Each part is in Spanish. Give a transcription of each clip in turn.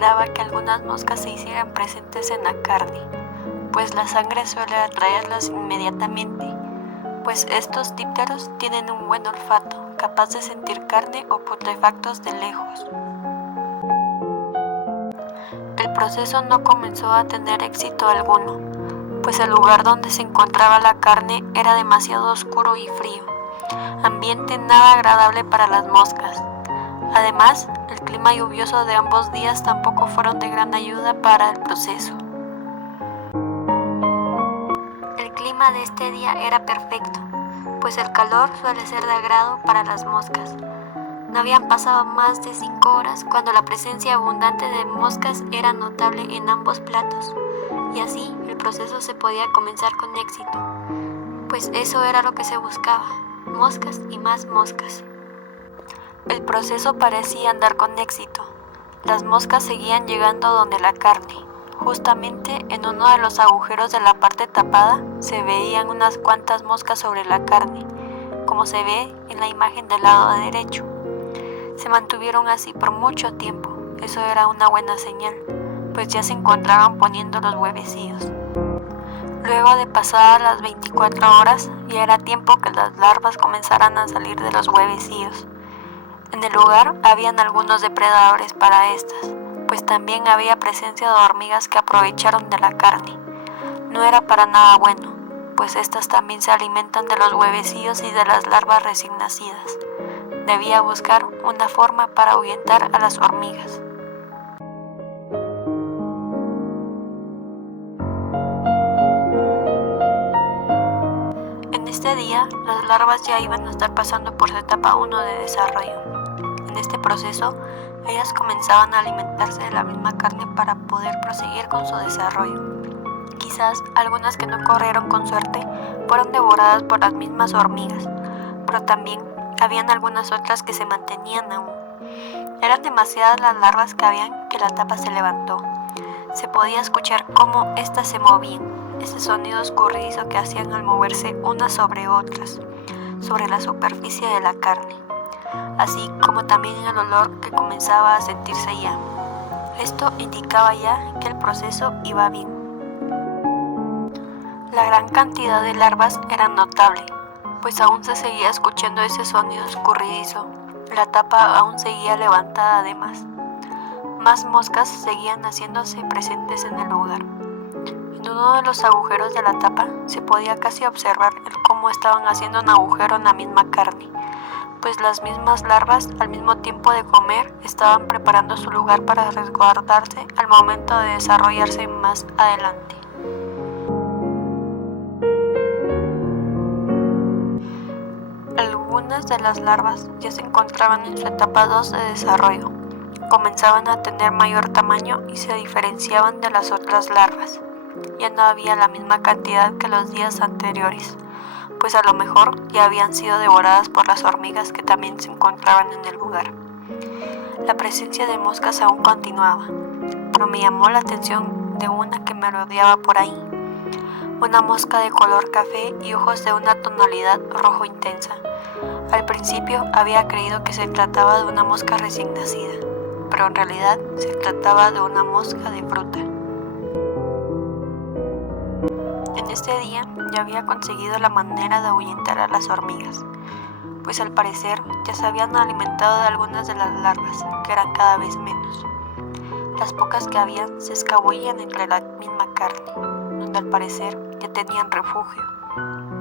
esperaba que algunas moscas se hicieran presentes en la carne, pues la sangre suele atraerlas inmediatamente, pues estos dípteros tienen un buen olfato, capaz de sentir carne o putrefactos de lejos. El proceso no comenzó a tener éxito alguno, pues el lugar donde se encontraba la carne era demasiado oscuro y frío, ambiente nada agradable para las moscas. Además, el clima lluvioso de ambos días tampoco fueron de gran ayuda para el proceso. El clima de este día era perfecto, pues el calor suele ser de agrado para las moscas. No habían pasado más de 5 horas cuando la presencia abundante de moscas era notable en ambos platos, y así el proceso se podía comenzar con éxito, pues eso era lo que se buscaba, moscas y más moscas. El proceso parecía andar con éxito. Las moscas seguían llegando donde la carne. Justamente en uno de los agujeros de la parte tapada se veían unas cuantas moscas sobre la carne, como se ve en la imagen del lado derecho. Se mantuvieron así por mucho tiempo. Eso era una buena señal, pues ya se encontraban poniendo los huevecillos. Luego de pasadas las 24 horas, ya era tiempo que las larvas comenzaran a salir de los huevecillos. En el lugar habían algunos depredadores para estas, pues también había presencia de hormigas que aprovecharon de la carne. No era para nada bueno, pues estas también se alimentan de los huevecillos y de las larvas recién nacidas. Debía buscar una forma para ahuyentar a las hormigas. En este día, las larvas ya iban a estar pasando por su etapa 1 de desarrollo. En este proceso, ellas comenzaban a alimentarse de la misma carne para poder proseguir con su desarrollo. Quizás algunas que no corrieron con suerte fueron devoradas por las mismas hormigas, pero también habían algunas otras que se mantenían aún. Eran demasiadas las larvas que habían que la tapa se levantó. Se podía escuchar cómo éstas se movían, ese sonido escurridizo que hacían al moverse unas sobre otras, sobre la superficie de la carne, así como también el olor que comenzaba a sentirse ya. Esto indicaba ya que el proceso iba bien. La gran cantidad de larvas era notable, pues aún se seguía escuchando ese sonido escurridizo. La tapa aún seguía levantada además. Más moscas seguían haciéndose presentes en el lugar. En uno de los agujeros de la tapa se podía casi observar cómo estaban haciendo un agujero en la misma carne, pues las mismas larvas, al mismo tiempo de comer, estaban preparando su lugar para resguardarse al momento de desarrollarse más adelante. Algunas de las larvas ya se encontraban en su etapa 2 de desarrollo. Comenzaban a tener mayor tamaño y se diferenciaban de las otras larvas. Ya no había la misma cantidad que los días anteriores, pues a lo mejor ya habían sido devoradas por las hormigas que también se encontraban en el lugar. La presencia de moscas aún continuaba, pero me llamó la atención de una que me rodeaba por ahí. Una mosca de color café y ojos de una tonalidad rojo intensa. Al principio había creído que se trataba de una mosca recién nacida, pero en realidad se trataba de una mosca de fruta. En este día ya había conseguido la manera de ahuyentar a las hormigas, pues al parecer ya se habían alimentado de algunas de las larvas, que eran cada vez menos. Las pocas que habían se escabullían entre la misma carne, donde al parecer ya tenían refugio,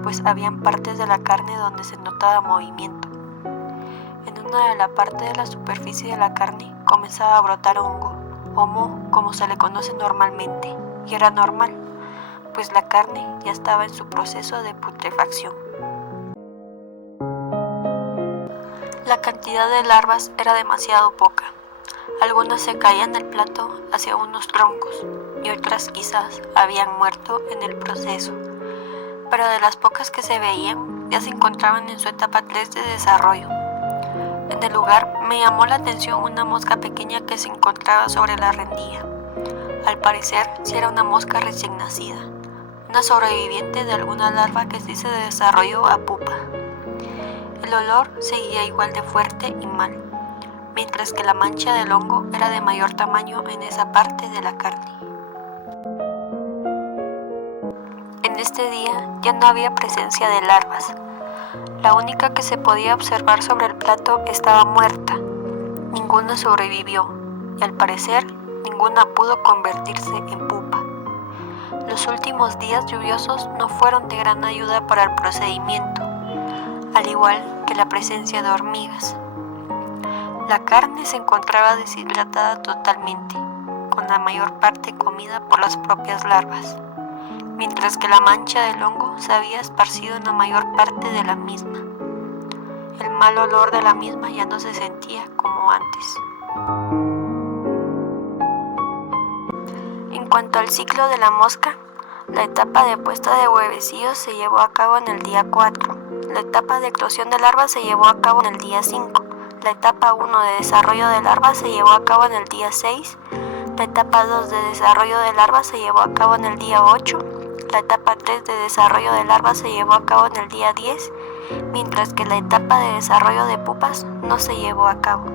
pues habían partes de la carne donde se notaba movimiento. En una de la parte de la superficie de la carne comenzaba a brotar hongo, o moho como se le conoce normalmente, y era normal, pues la carne ya estaba en su proceso de putrefacción. La cantidad de larvas era demasiado poca. Algunas se caían del plato hacia unos troncos y otras quizás habían muerto en el proceso, pero de las pocas que se veían ya se encontraban en su etapa 3 de desarrollo. En el lugar me llamó la atención una mosca pequeña que se encontraba sobre la rendija. Al parecer sí era una mosca recién nacida, una sobreviviente de alguna larva que sí se desarrolló a pupa. El olor seguía igual de fuerte y mal. mientras que la mancha del hongo era de mayor tamaño en esa parte de la carne. En este día ya no había presencia de larvas. La única que se podía observar sobre el plato estaba muerta. Ninguna sobrevivió y al parecer ninguna pudo convertirse en pupa. Los últimos días lluviosos no fueron de gran ayuda para el procedimiento, al igual que la presencia de hormigas. La carne se encontraba deshidratada totalmente, con la mayor parte comida por las propias larvas, mientras que la mancha del hongo se había esparcido en la mayor parte de la misma. El mal olor de la misma ya no se sentía como antes. En cuanto al ciclo de la mosca, la etapa de puesta de huevecillos se llevó a cabo en el día 4. La etapa de eclosión de larvas se llevó a cabo en el día 5. La etapa 1 de desarrollo de larvas se llevó a cabo en el día 6. La etapa 2 de desarrollo de larvas se llevó a cabo en el día 8. La etapa 3 de desarrollo de larvas se llevó a cabo en el día 10, mientras que la etapa de desarrollo de pupas no se llevó a cabo.